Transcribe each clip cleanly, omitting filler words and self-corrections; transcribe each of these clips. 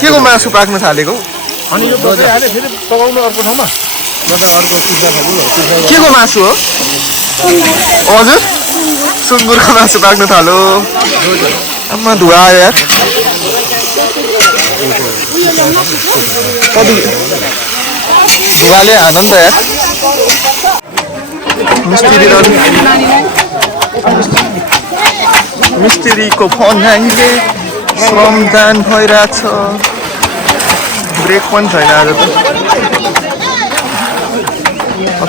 के को मासु पाक्न थालेको अनि यो बजाइहाले फेरि पकाउनु अर्को ठाउँमा अर्को सुक्खा के को मासु हो हजुर सुँगुरको मासु पाक्न थालो आमा धुवा आयो यार धुवाले हान नि त यार मिस्त्रीको फोन ह्याङले श्रमदान भइरहेछ ब्रेक पनि छैन आज त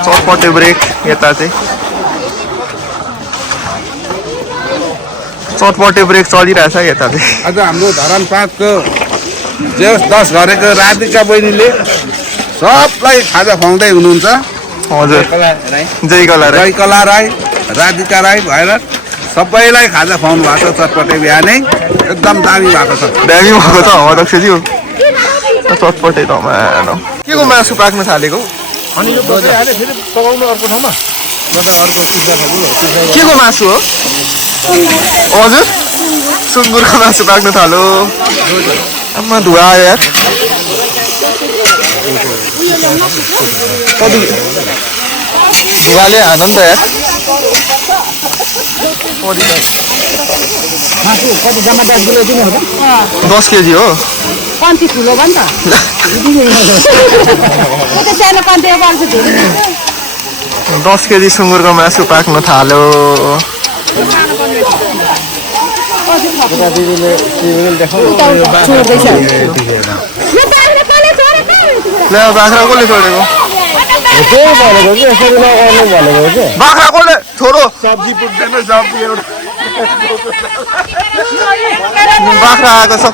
चटपटे ब्रेक यता चाहिँ चटपटे ब्रेक चलिरहेछ यता चाहिँ आज हाम्रो धरान 5 को जेस 10 घरेको राधिका बहिनीले सबलाई खाजा खुवाउँदै हुनुहुन्छ हजुर जयकला राई राधिका राई भएर सबैलाई खाजा खुवाउनु भएको छ चटपटे बिहानै एकदम दामी भएको छ दामी भएको छ अध्यक्षज्यू चटपटे टमाटो के को मासु पाक्न थालेको अनि यो बजाइहाले फेरि पकाउनु अर्को ठाउँमा अर्को सुक्खा के को मासु हो हजुर सुँगुरको मासु पाक्न थालो आमा धुवा आयो यार धुवाले हान नि त यार मासु कति जम्मा 10 किलो दिनु हो त 10 केजी हो कन्ती ठुलो भन् त त्यो सानो कन्ती पर्छ धेरै 10 केजी सुँगुरको मासु पाक्न थाल्यो ल बाख्रा कसले छोडेको बाख्रा कसले छोडो सब्जी पुग्दैन सब्जी एउटा बाख्रा आएको छ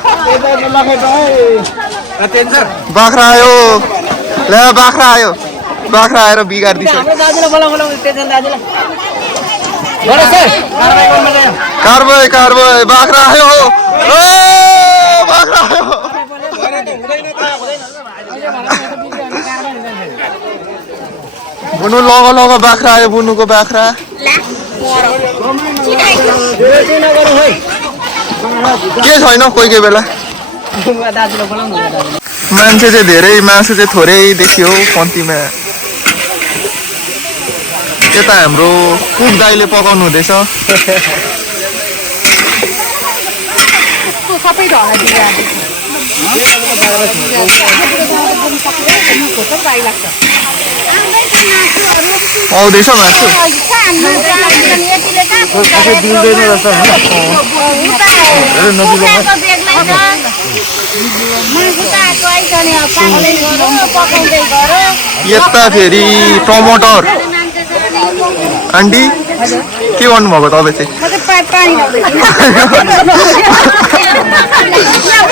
बाख्रा आयो ल बाख्रा आयो बाख्रा आएर बिगारिदिन्छ कारबाही बाख्रा आयो बाख्रा आयो बुनु लग बाख्रा आयो बुनुको बाख्रा के छैन कोही बेला मान्छे चाहिँ धेरै मासु चाहिँ थोरै देखियो कम्तीमा यता हाम्रो कुक दाइले पकाउनु हुँदैछ आउँदैछ मासु यता फेरि टमाटर आन्टी के गर्नुभएको तपाईँ चाहिँ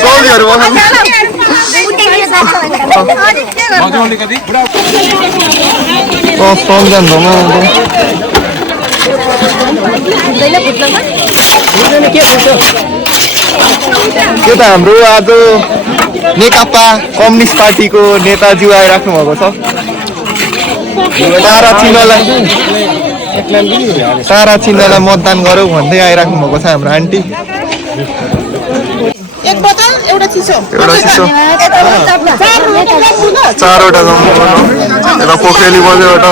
सब्जीहरू बनाउनु त्यो त हाम्रो आज नेकपा कम्युनिस्ट पार्टीको नेताज्यू आइराख्नु भएको छ तारा चिन्हलाई मतदान गरौँ भन्दै आइराख्नु भएको छ हाम्रो आन्टी एउटा चिसो चारवटा यता पोखरेली बज्यो एउटा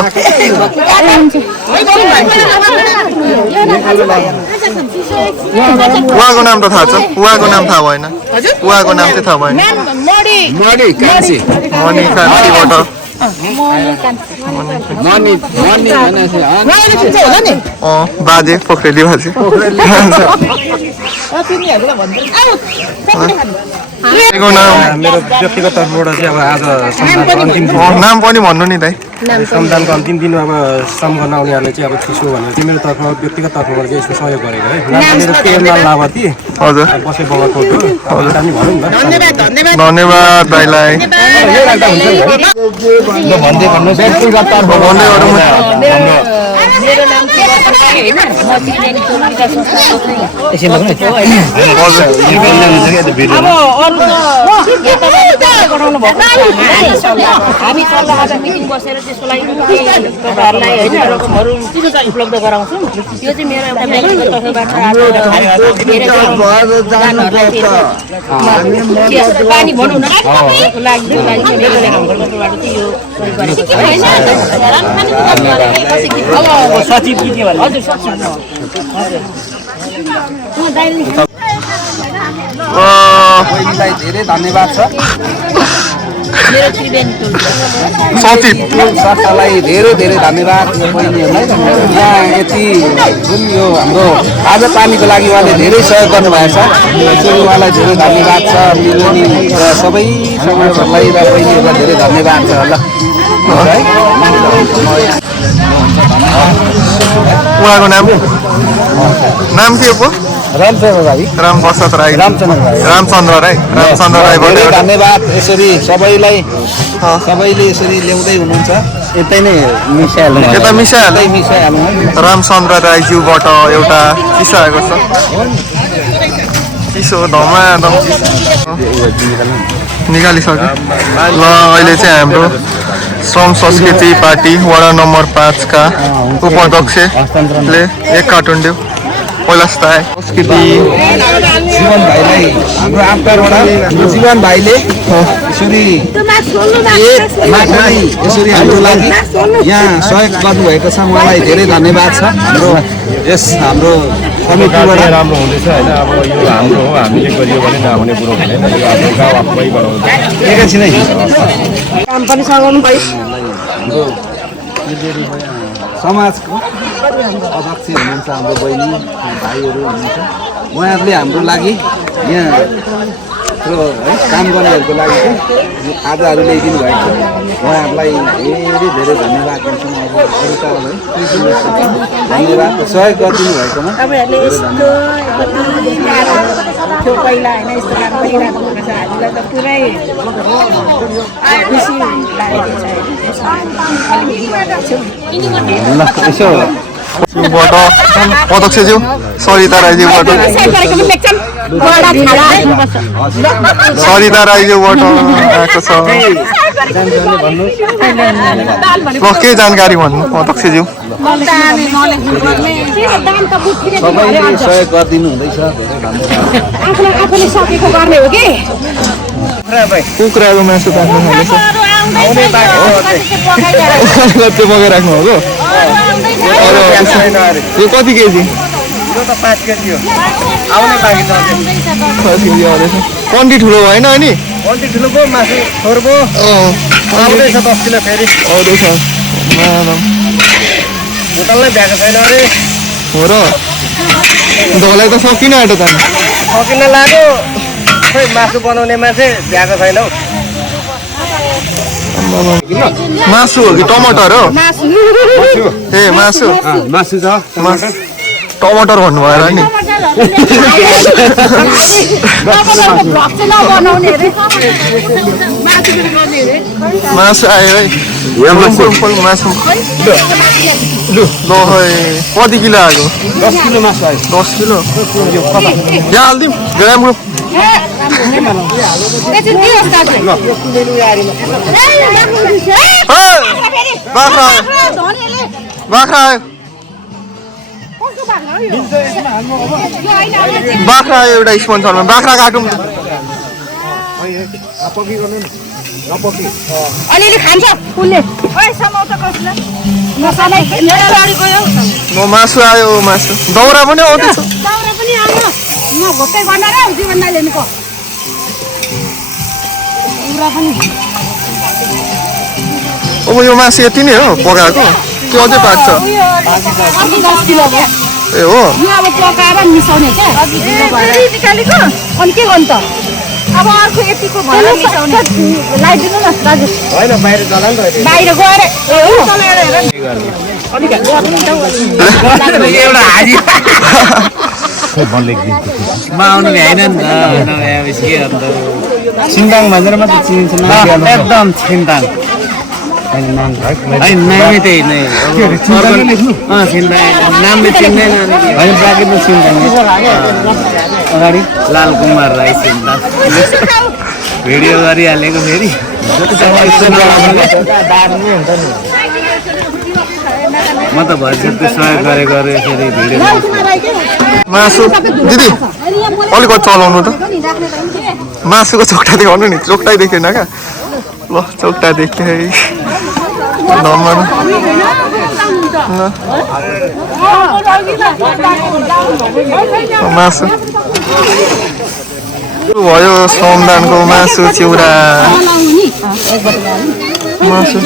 उहाँको नाम त थाहा छ उहाँको नाम थाहा भएन उहाँको नाम चाहिँ थाहा भएन मणि कान्छीबाट बाजे पोखरेली बाजे मेरो व्यक्तिगत तर्फबाट चाहिँ अब आज नाम पनि भन्नु नि दाइ श्रमदानको अन्तिम दिन अब श्रम गर्न आउनेहरूलाई चाहिँ अब चिसो भनेर चाहिँ मेरो तर्फमा व्यक्तिगत तर्फबाट चाहिँ यसको सहयोग गरेको है मेरो केएमलाल लाभार्थी हजुर बसे बगरकोटको भनौँ न धन्यवाद दाइलाई व्यक्तिगत तर्फबाट मेरो नाम पठाउनु भएको हामी सल्लाह आज मिटिङ बसेर त्यसको लागि तपाईँहरूलाई होइन रकमहरू उपलब्ध गराउँछौँ। त्यो चाहिँ मेरो एउटा व्यक्तिगत तर्फबाट पानी भनौँ न लागि मेरो तर्फबाट चाहिँ यो सचिव के भन्नु हजुर सचिव बहिनीलाई धेरै धन्यवाद छ। सचिव संस्थालाई धेरै धेरै धन्यवाद बहिनीहरूलाई। यहाँ यति जुन यो हाम्रो आज पानीको लागि उहाँले धेरै सहयोग गर्नुभएको छ, त्यसरी उहाँलाई धेरै धन्यवाद छ। मिलोनी र सबै समाजहरूलाई र बहिनीहरूलाई धेरै धन्यवाद छ। ल उहाँको नाम के पो? रामचन्द्र राई, रामप्रसाद राई, रामचन्द्र राई, रामचन्द्र राई, रामचन्द्र राईबाट धेरै धन्यवाद। यसरी सबैले यसरी ल्याउँदै हुनुहुन्छ। यतै नै मिसाइहाल्नु, यता मिसाइहाल्नु। मिसाइहाल्नु। रामचन्द्र राईज्यूबाट एउटा चिसो आएको छ, चिसो धमाधम निकालिसक्यो। ल अहिले चाहिँ हाम्रो श्रम संस्कृति पार्टी वडा नम्बर 5 का उपाध्यक्षले 1 कार्टुन दियो पहिला संस्कृति जीवन भाइलाई हाम्रो आमकारबाट जीवन भाइले यसरी यसरी हाम्रो लागि यहाँ सहयोग गर्नुभएको छ। उहाँलाई धेरै धन्यवाद छ। हाम्रो कमिटीबाट राम्रो हुँदैछ होइन। अब यो हाम्रो हो, हामीले गरियो भने नहुने कुरो हुँदैन। यो हाम्रो गाउँ आफै बनाउँछ। एकैछिनै काम पनि सघाउनु भयो। हाम्रो समाजको अध्यक्ष हुनुहुन्छ हाम्रो बहिनी भाइहरू हुनुहुन्छ। उहाँहरूले हाम्रो लागि यहाँ है काम गर्नेहरूको लागि चाहिँ यो खाजाहरू ल्याइदिनु भएको छ। उहाँहरूलाई धेरै धेरै धन्यवाद दिन्छौँ। अब अरू त है धन्यवाद सहयोग गरिदिनु भएकोमा। तपाईँहरूले यस्तो थियो पहिला होइन, यस्तो काम गरिरहेको छ। हामीलाई त पुरै खुसी लागेको छ। यसो अध्यक्षज्यू सरिता राईज्यूबाट सरिता राईज्यूबाट आएको छ। ल के जानकारी भन्नु अध्यक्षज्यू? सबैले सहयोग गरिदिनु हुँदैछ। धेरै धन्यवाद। आफूले सकेको गर्ने हो कि कुखुराको मासु पाक्नु थालेछ। त्यो पकाइराख्नु हो? यो कति केजी? 5 केजी हो। आउने बाँकी छ। 5 केजी आउँदैछ। कन्टी ठुलो भएन अनि? कन्टी ठुलोको मासु थोरको आउँदैछ 10 किलो फेरि आउँदैछ। होटललाई भ्याएको छैन अरे। हो र? दलाई त सकिन आँट्यो त। सकिन लाग्यो। खै मासु बनाउने मान्छे भ्याएको छैन हौ। मासु हो कि टमाटर हो? ए मासु मासु छ। टमाटर भन्नु भएर नि। मासु आयो है। मासु ल कति किलो आएको? 10 किलो मासु आयो। 10 किलो यहाँ हालिदिउँ ग्राम ग्रुप। बाख्रा आयो, बाख्रा आयो, बाख्रा आयो एउटा स्पोन्सरमा। बाख्रा काटौँ। अलिअलि खान्छ उसले। मासु आयो, मासु दाउरा पनि आउँदैछ। म घोप्टै गर्न र जीवन नलिनुको अब यो मासु यति नै हो पकाएको कि अझै पाक्छ? 10 किलो भयो। ए हो? अब पकाएर मिसाउने क्या अनि के गर्नु त? अब अर्को यतिको भएर लगाइदिनु न दाजु। होइन बाहिर चला नि त। बाहिर गएर एउटा हाजी म आउनु भ्याइन नि त। नभएपछि के अन्त सिन्ताङ भनेर मात्रै चिनिन्छ। एकदम सिन्ताङ होइन नामै त्यही नै सिन्ताङ नामले चिन्दैन। होइन ब्राकेटमा सिन्ताङ अगाडि लाल कुमार राई सिन्ताङ। भिडियो गरिहालेको फेरि म त भइसक्यो सहयोग गरेको फेरि भिडियो मासु दिदी अलिकति चलाउनु त मासुको चोक्टा देखाउनु नि चोक्टै देखेन क्या ल चोक्टा देखेँ है मासु भयो सोमदानको मासु चिउरा मासु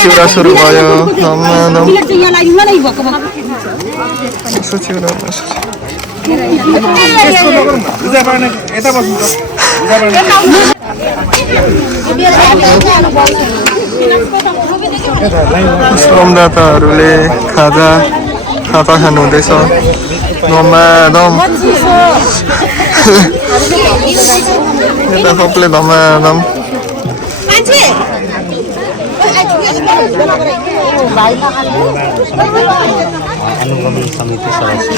चिउरा सुरु भयो मासु चिउरा श्रमदाताहरूले खाजा खानु हुँदैछ धमाधम यता सबले धमाधम अनुगमन समिति सदस्य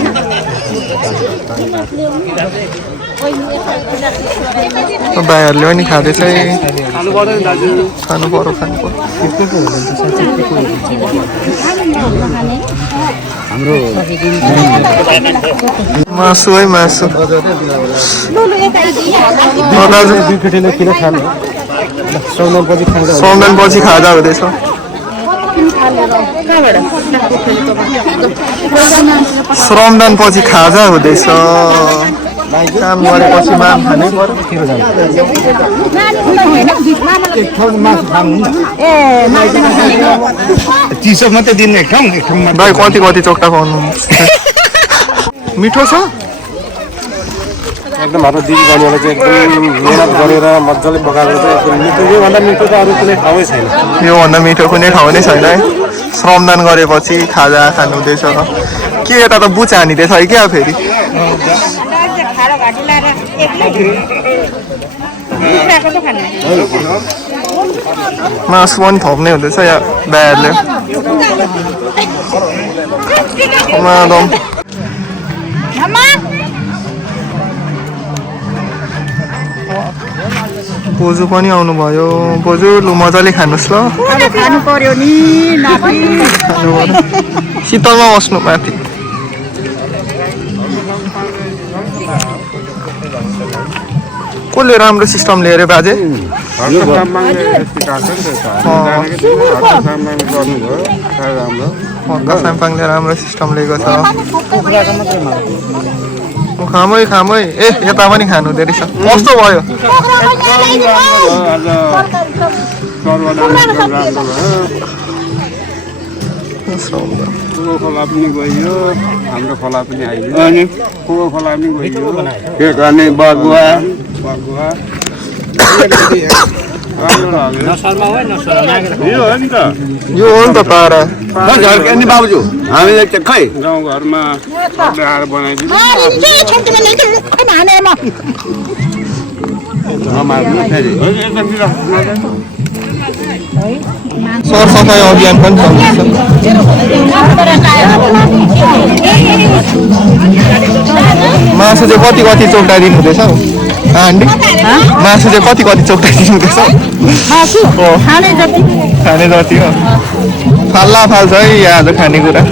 भाइहरूले पनि खाँदैछ खानु पर्यो हाम्रो मासु है मासु सौदान पछि खाजा हुँदैछ श्रमदान पछि खाजा हुँदैछ काम गरेपछि माम खानै पर्यो चिसो मात्रै दिनु एक ठाउँ भाइ कति चोक्टा खुवाउनु मिठो छ एकदम हाम्रो दिदी बहिनीहरूले चाहिँ एकदम मेहनत गरेर मजाले पकाएर चाहिँ एकदम मिठो योभन्दा मिठो त अरू कुनै ठाउँै छैन योभन्दा मिठो कुनै ठाउँ नै छैन है श्रमदान गरेपछि खाजा खानु हुँदैछ के यता त बुच हानिँदैछ है क्या फेरि मासु पनि थप्ने हुँदैछ यहाँ भाइहरूले बोजू पनि आउनुभयो बोजू लु मजाले खानुहोस् ल खानु पर्यो नि शीतलमा बस्नु माथि कसले राम्रो सिस्टम लिएर बाजे साम्पाङले राम्रो सिस्टम लिएको छ खामै ए यता पनि खानु हुँदो रहेछ कस्तो भयो खोला पनि गयो हाम्रो खोला पनि आइयो अनि खोला पनि गयो के गर्ने बगुवा यो हो नि त पारा नि बाबुजू हामीले चाहिँ खै गाउँघरमा आएर बनाइदिनु सरसफाइ अभियान पनि चल्दैछ मासु चाहिँ कति चोक्टा दिनु हुँदैछ आन्टी मासु चाहिँ कति चोक्टा दिनु हुँदैछ खाने जति हो फाल्ला फाल्छ है यहाँ आज खानेकुरा